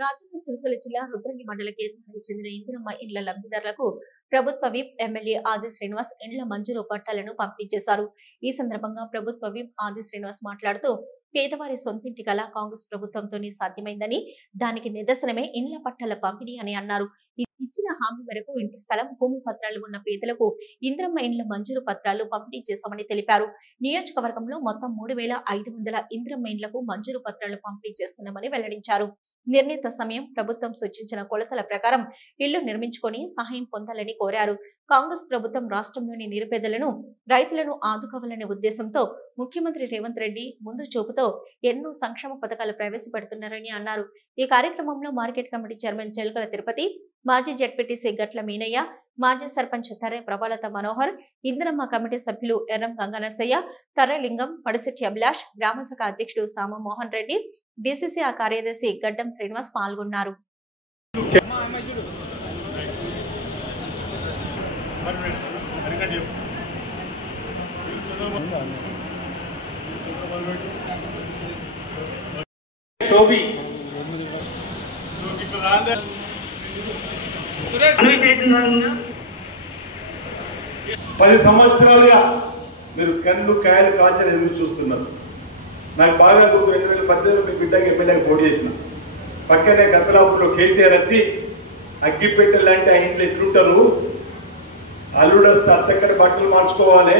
రాజన్న సిరిసిల్ల జిల్లా రుద్రంగి మండల కేంద్రానికి చెందిన ఇందిరమ్మ ఇండ్ల లబ్ధిదారులకు ప్రభుత్వ విప్ ఎమ్మెల్యే ఆది శ్రీనివాస్ ఇండ్ల మంజూరు పట్టాలను పంపిణీ చేశారు. ఈ సందర్భంగా ప్రభుత్వ విప్ ఆది శ్రీనివాస్ మాట్లాడుతూ పేదవారి సొంతింటి కల కాంగ్రెస్ ప్రభుత్వంతోనే సాధ్యమైందని, దానికి నిదర్శనమే ఇండ్ల పట్టాల పంపిణీ అని అన్నారు. ఇచ్చిన హామీ మేరకు ఇంటి స్థలం, భూమి పత్రాలు ఉన్న పేదలకు ఇందిరమ్మ ఇండ్ల మంజూరు పత్రాలు పంపిణీ చేశామని తెలిపారు. నియోజకవర్గంలో మొత్తం 3500 ఇందిరమ్మ ఇండ్లకు మంజూరు పత్రాలు పంపిణీ చేస్తున్నామని వెల్లడించారు. నిర్ణీత సమయం ప్రభుత్వం సూచించిన కొలతల ప్రకారం ఇళ్లు నిర్మించుకొని సహాయం పొందాలని కోరారు. కాంగ్రెస్ ప్రభుత్వం రాష్ట్రంలోని నిరుపేదలను, రైతులను ఆదుకోవాలనే ఉద్దేశంతో ముఖ్యమంత్రి రేవంత్ రెడ్డి ముందు చూపుతో ఎన్నో సంక్షేమ పథకాలు ప్రవేశపెడుతున్నారని అన్నారు. ఈ కార్యక్రమంలో మార్కెట్ కమిటీ చైర్మన్ చెల్కల తిరుపతి, మాజీ జెడ్పీటీసీ గట్ల మీనయ్య, మాజీ సర్పంచ్ తర్రె ప్రభాలత మనోహర్, ఇందిరమ్మ కమిటీ సభ్యులు ఎర్రం గంగనసయ్య, తర్రెలింగం, పడిశెట్టి అభిలాష్, గ్రామశాఖ అధ్యక్షుడు సామ మోహన్ రెడ్డి, డిసిసి కార్యదర్శి గడ్డం శ్రీనివాస్ పాల్గొన్నారు. పది సంవత్సరాలుగా మీరు కళ్ళు కాయలు కాల్చని ఎదురు చూస్తున్నారు. నాకు బాగా గుర్తు 2018 మీ బిడ్డకి ఎమ్మెల్యేకి పోటీ చేసిన పక్కనే గతలాపులో కేసీఆర్ వచ్చి అగ్గిపెట్టె లాంటి ఆ ఇంట్లో ఎట్లుంటారు, అల్లుడు వస్తే అచ్చక్కడి బట్టలు మార్చుకోవాలి,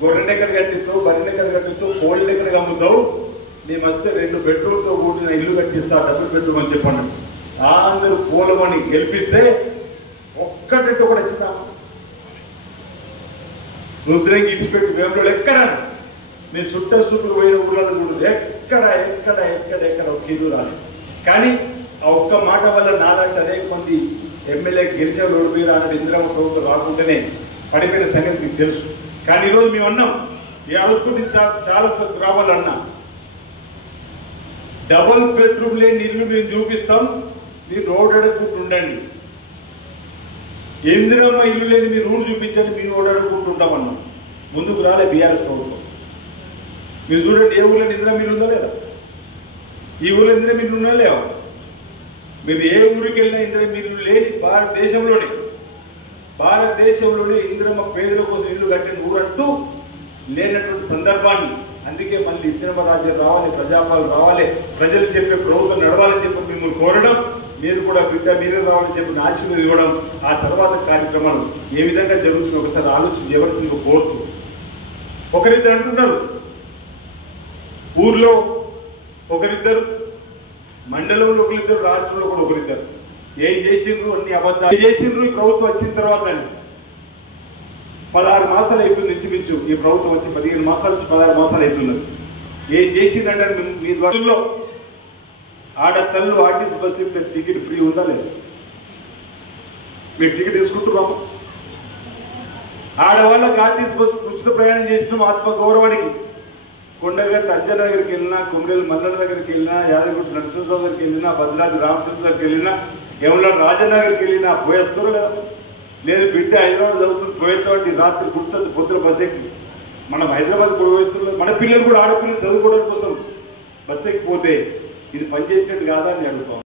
గొర్రె నెక్కలు కట్టిస్తూ, బర్రె నెక్కలు కట్టిస్తూ, కోళ్ళ నెక్కలు కమ్ముతావు, మేము వస్తే 2 బెడ్రూమ్తో కూడిన ఇల్లు కట్టిస్తా, డబుల్ బెడ్రూమ్ అని చెప్పండి. అందరూ పోలమని గెలిపిస్తే ఒక్కటంటే కూడా వచ్చిందా? రుద్రంగి ఇచ్చిపెట్టి వేములో ఎక్కడ మీ చుట్ట చుట్టూ పోయిన ఊళ్ళలో కూడా ఎక్కడ ఎక్కడ ఎక్కడ ఎక్కడ ఒక ఇల్లు రాలేదు. కానీ ఆ ఒక్క మాట వల్ల నాలాంటి అనేక మంది ఎమ్మెల్యే గెలిచే రోడ్డు మీద అన్నట్టు ఇందిరమ్మ ప్రభుత్వం రాకుండానే పడిపోయిన సంగతి మీకు తెలుసు. కానీ ఈరోజు మేము అన్నాం, ఈ అడుగుతుంది చాలా రావాలన్నా డబుల్ బెడ్రూమ్ లేని ఇల్లు మేము చూపిస్తాం, మీరు రోడ్ అడుగుకుంటూ ఉండండి. ఇందిరమ్మ ఇల్లు లేని మీరు రూల్ చూపించండి, మీరు రోడ్ అడుగుకుంటూ ఉంటామన్నాం. ముందుకు రాలే బీఆర్ఎస్ ప్రభుత్వం. మీరు చూడండి, ఏ ఊళ్ళో ఇందిరమ్మ ఇల్లు ఉందా లేదా? ఈ ఊళ్ళో ఇందిరమ్మ ఇల్లు ఉన్నా లేవా? మీరు ఏ ఊరికి వెళ్ళినా ఇందిరమ్మ ఇల్లు లేని భారతదేశంలోనే ఇందిరమ్మ పేదల కోసం ఇల్లు కట్టిన ఊరంటూ లేనటువంటి సందర్భాన్ని, అందుకే మళ్ళీ ఇందిరమ్మ రాజ్యం రావాలి, ప్రజాపాలన రావాలి, ప్రజలు చెప్పే ప్రభుత్వం నడవాలని చెప్పి మిమ్మల్ని కోరడం, మీరు కూడా బిడ్డ మీరే రావాలని చెప్పి ఆశీర్వాదం ఇవ్వడం, ఆ తర్వాత కార్యక్రమాలు ఏ విధంగా జరుగుతుందో ఒకసారి ఆలోచన చేయవలసింది కోరుతూ. ఒకరిద్దరు అంటున్నారు, ఊర్లో ఒకరిద్దరు, మండలంలో ఒకరిద్దరు, రాష్ట్రంలో కూడా ఒకరిద్దరు. ఏం చేసిండ్రు? అన్ని అబద్ధాలు చేసిండ్రు. ఈ ప్రభుత్వం వచ్చిన తర్వాత 16 మాసాలు అయిపోయింది ఇంచుమించు. ఈ ప్రభుత్వం వచ్చి 15 మాసాల నుంచి 16 మాసాలు అవుతున్నది. ఏం చేసిందంటే మీ రోజుల్లో ఆడతల్లు ఆర్టీసీ బస్సు ఎక్కితే టికెట్ ఫ్రీ ఉందా లేదా? మీరు టికెట్ తీసుకుంటున్నాము. ఆడవాళ్ళకి ఆర్టీసీ బస్సు ఉచిత ప్రయాణం చేసినాం ఆత్మగౌరవానికి. కొండగట్టు అంజన దగ్గరికి వెళ్ళినా, కుమ్రేలు మల్లన్న దగ్గరికి వెళ్ళినా, యాదగిరి నరసింహరావు దగ్గరికి వెళ్ళినా, భద్రాద్రి రామచంద్ర దగ్గరికి వెళ్ళినా, ఎవరో రాజన్న దగ్గరికి వెళ్ళినా పోయేస్తారు కదా. లేదు బిడ్డ హైదరాబాద్ చదువుతుంది పోయేటువంటి రాత్రి గుర్తుంది పొద్దున బస్ ఎక్కి మనం హైదరాబాద్ కూడా పోయిస్తున్నాం. మన పిల్లలు కూడా ఆడపిల్లలు చదువుకోవడం కోసం బస్ ఎక్కిపోతే ఇది పనిచేసినట్టు కాదా అని అడుగుతాం.